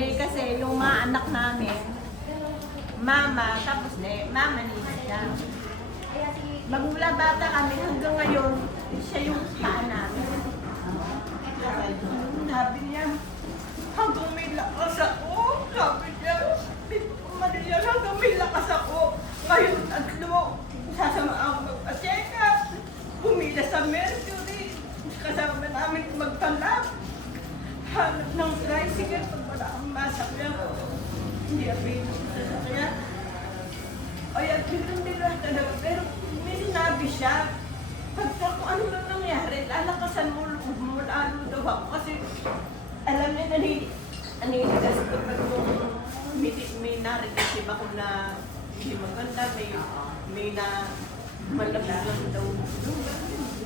Eh kasi yung mga anak namin, mama, tapos mama nila siya. Magmula bata kami hanggang ngayon, siya yung paa namin. Sabi niya, hanggang may lakas ako. Sabi niya, Maria, hanggang may lakas ako. Ngayon, sasama ako magpa-check up. Humila sa Mercury. Kasama namin magpanap. Hanap ng tricycle pag wala akong masakyan. Hindi apito sa sasakyan. Ay, at bilang-bila talaga. Pero may sinabi siya, pagka kung ano lang nangyari, lalakasan mo lalo daw ako. Kasi alam niya, naninigas ko pag may narinig ako na hindi maganda, may na malabas lang daw.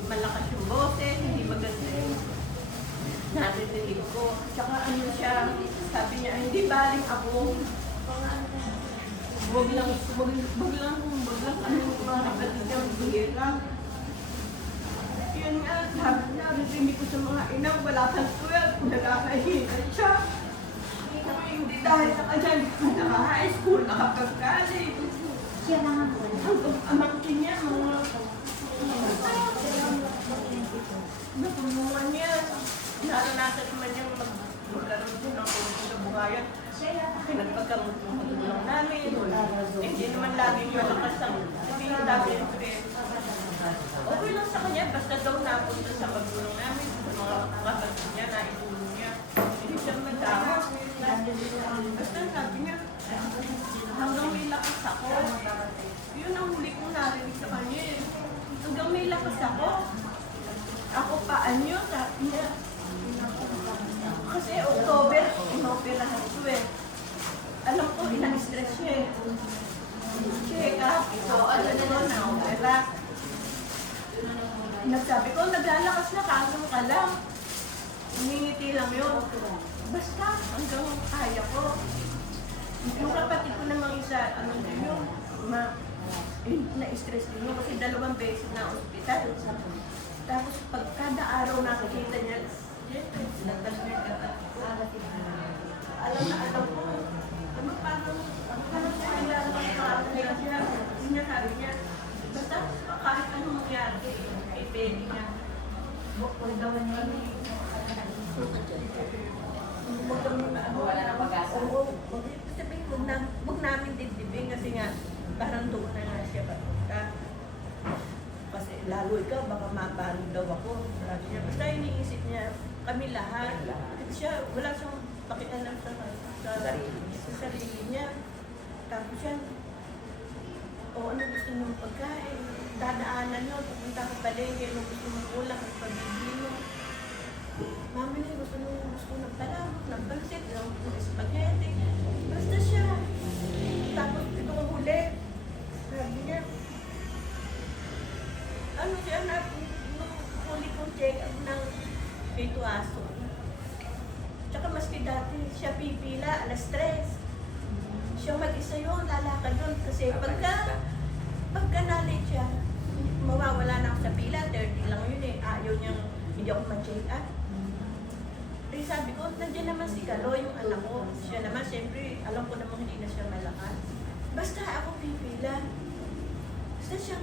Malakas yung boses, hindi maganda yung narinig ko. Tsaka ano siya, sabi niya, hindi baling ako. Huwag lang mga kapatid niyang bihira. Yun nga, sabi niya, narinig ko sa mga inang, wala kang kuya, nagkakahinan siya. Hindi dahil nakadyan, naka-high school, nakapag-college. Siya lang ang Hanggang amangkin niya, mga napunuan niya. Naranasan naman niyang magkaroon din ng konti sa buhayan. Pinagpagkamutulong namin. Hindi naman laging malakas ang hindi lagi okay lang sa kanya, basta daw napunta sa pagtulong namin. Sa mga kapatid niya, naitulong niya. Hindi siya madama. Basta sabi niya, hanggang may lakas ako. Yun ang huli kong narinig sa kanya. Hanggang may lakas ako. Ako paan yun, sabi niya. Kasi October, inoperahan ko eh. Alam ko, ina-stress siya eh. Check up, ito, ano na, opera. Nagsabi ko, naglalakas na, kaso ka lang. Humingiti lang yun. Basta, hanggang kaya ko. Yung kapatid ko namang isa, ano din yun, na-stress din yun kasi 2 beses na ospital. Tapos pag kada araw nakikita niya, alam na alam ko, ano parang kailangan siya, hindi niya sabi niya, basta kahit anong mangyari, ay pwede niya. Huwag daw niya huwag daw muna ako. Wala na pag-asa. Sabihin, huwag namin dibdibin kasi nga, parang doon na nga siya papunta. Kasi lalo ikaw, baka mapaano daw ako. Sabi niya, basta iniisip niya, kami lahat. Siya, wala siyang pakialam sa sarili niya. Tapos siya, ano gusto mong pagkain? Dadaanan nyo, pupunta ka palengke, ano gusto mong ulam, ang pabibili mo. Mami niya, gusto ng palamok, ng pansit, ng spaghetti. Basta siya. Tapos itong huli, sabi niya, ano siya na, nung huli kong check-up ng Pito Aso. Tsaka maski dati siya pipila, alas 3. Siya mag-isa yun, lalakad yun. Kasi pagka nalit siya, mawawala na ako sa pila, 30 lang yun eh. Ayaw niyang, hindi ako ma-check up. Eh sabi ko, nandiyan naman si Kalo, yung anak ko. Siya naman, siyempre, alam ko naman hindi na siya malakas. Basta ako pipila. Basta siya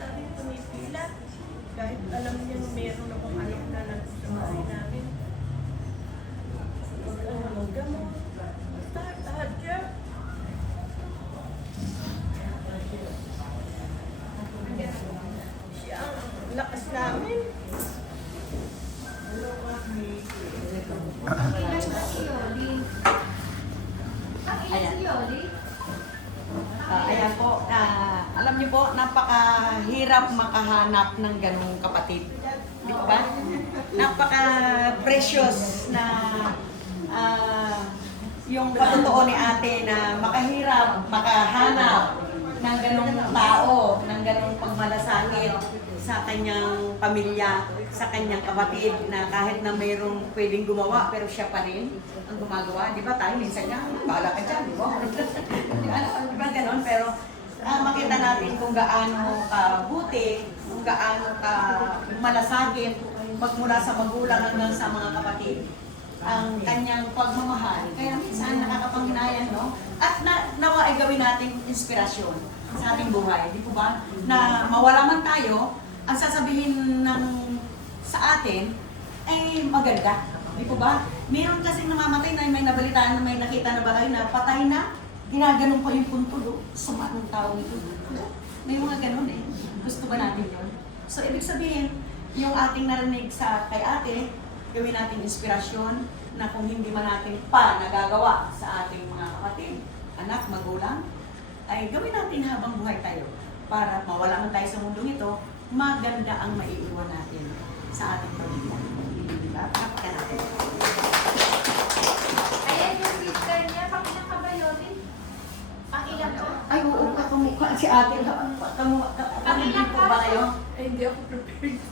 lagi pumipila. Kahit alam niya meron akong anak na nagsasabi namin. Magdamo. Basta, lahat siya. Siya ang lakas namin. Ayan po, alam niyo po, napakahirap makahanap ng ganong kapatid. Di ba? Napaka-precious na yung patotoo ni ate na makahirap, makahanap ng ganong tao, ng ganong pagmalasakit sa kanyang pamilya, sa kanyang kapatid na kahit na mayroong pwedeng gumawa pero siya pa rin ang gumagawa. Di ba tayo minsan niya, bahala ka dyan, di ba? Di ba ganon? Pero makita natin kung gaano kabuti, kung gaano ka malasakit magmula sa magulang hanggang sa mga kapatid. ang kanyang pagmamahal. Kaya minsan nakakapanghinayang, no? At nawa ay gawin nating inspirasyon sa ating buhay, di po ba? Na mawala man tayo, ang sasabihin ng sa atin ay maganda, di po ba? Meron kasing namamatay na may nabalitaan na may nakita na ba kayo na patay na, ginaganon pa yung puntulo, sama ng tao ito. May mga ganon eh. Gusto ba natin yun? So, ibig sabihin, yung ating narinig sa kay ate, gawin natin inspirasyon na kung hindi man natin pa nagagawa sa ating mga kapatid, anak, magulang, ay gawin natin habang buhay tayo para mawala man tayo sa mundong ito, maganda ang maiiwan natin sa ating pamilya. Diba? Pakita natin. Ayan yung sister niya, pakilang ka ba yun? Pakilang ka? Ay, oo, kakamukha si ate. Kakamukha po ba kayo? Hindi ako prepared.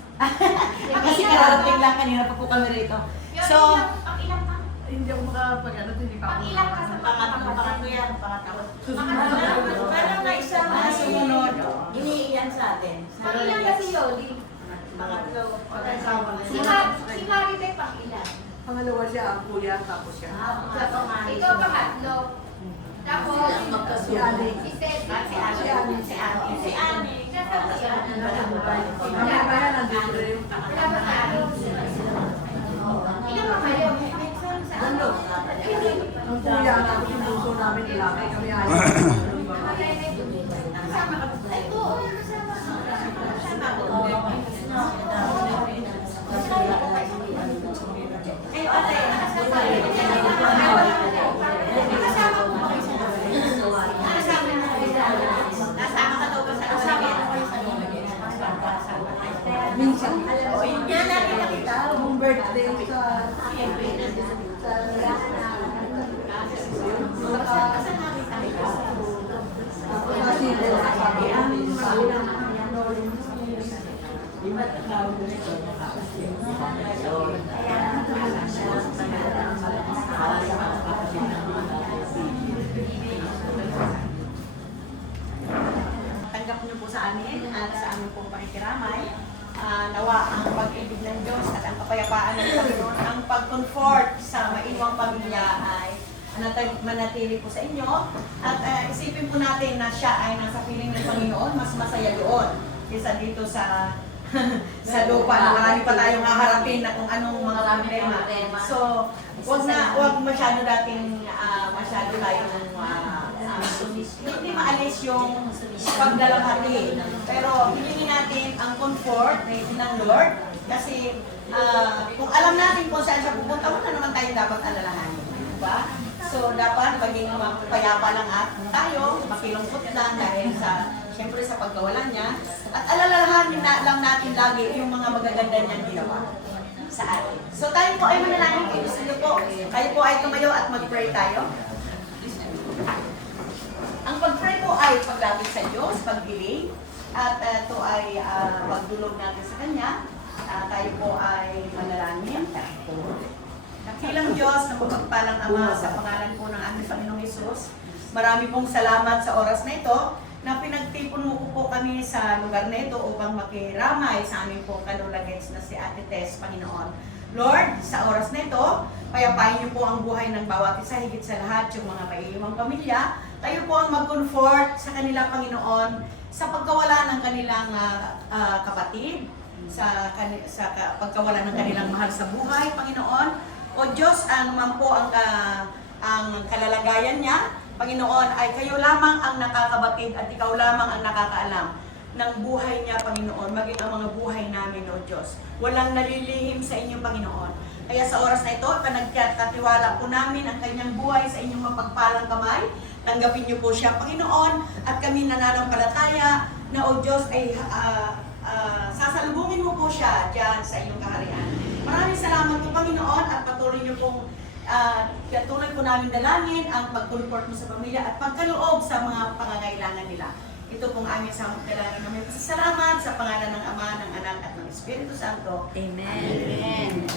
Kasi kararating lang kanina pa po kami rito. So, pakilang ka? Hindi ako makapag-ano, hindi pa ako. Pakilang ka sa pangatlo yan, pangatlo. Parang na isa Ah, sumunod. Iniiyan sa atin. Pakilang ka si Yoli. Pangatlo. Si Marite pakilang. Pangalawa siya, ang kuya, tapos siya. Ikaw pangatlo. Tapos, Si Ani. si Seth. Si Ani. Si Ani. Nasaan si Ani? Mamaya ba yan, nandito rin. Wala ba si Ani? Ilan ba kayo? Ano? Ang kuya, tapos yung bunso namin, lalaki kami ay. Kasama ka. Ay, oo, kasama. Kayo ate. Kasama ka daw ba sa kasama? Minsan. Yan natin nakita. Yung birthday sa... Tanggap niyo po sa amin at sa aming pong pakikiramay. Nawa ang pag-ibig ng Diyos at ang kapayapaan ng Panginoon, ang pag-comfort sa maiwang pamilya ay manatili po sa inyo. At isipin po natin na siya ay nasa piling ng Panginoon, mas masaya doon kaysa dito sa sa lupa. Marami pa tayong haharapin na kung anong mga problema. So, wag masyado dating masyado tayong hindi maalis yung pagdalamhati. Pero hilingin natin ang comfort ng Lord kasi kung alam natin kung saan siya pupunta, wala naman tayong dapat alalahanin. Diba? So, dapat maging payapa lang tayo, makilungkot lang dahil siyempre sa pagkawalan niya. At alalahanin lang natin lagi yung mga magaganda niyang ginawa sa atin. So, tayo po ay manalangin kayo. Gusto niyo po, kayo po ay tumayo at mag-pray tayo. Ang pag-pray po ay paglapit sa Diyos, pagdiling, at ito ay pagdulog natin sa Kanya. Tayo po ay manalangin. Dakilang Diyos na mapagpalang Ama, sa pangalan po ng aming Panginoong Hesus, marami pong salamat sa oras na ito na pinagtipon mo po kami sa lugar na ito upang makiramay sa aming pong kanulagets na si Ate Tess, Panginoon. Lord, sa oras na ito, payapain niyo po ang buhay ng bawat isa, higit sa lahat yung mga maiiwang pamilya. Kayo po ang mag-comfort sa kanila, Panginoon, sa pagkawala ng kanilang kapatid, sa pagkawala ng kanilang mahal sa buhay, Panginoon. O Diyos, ano man po ang kalalagayan niya, Panginoon, ay kayo lamang ang nakakabatid at ikaw lamang ang nakakaalam ng buhay niya, Panginoon, maging ang mga buhay namin, O Diyos. Walang nalilihim sa inyong Panginoon. Kaya sa oras na ito, panagkatiwala po namin ang kanyang buhay sa inyong mapagpalang kamay. Tanggapin niyo po siya, Panginoon, at kami nananampalataya na, O Diyos, ay sasalubungin mo po siya dyan sa inyong kaharian. Maraming salamat po, Panginoon, at patuloy niyo pong patuloy po namin dalangin ang pag-comfort mo sa pamilya at pagkaloob sa mga pangangailangan nila. Ito pong aming samot dalangin na may pasasalamat sa pangalan ng Ama, ng Anak, at ng Espiritu Santo. Amen.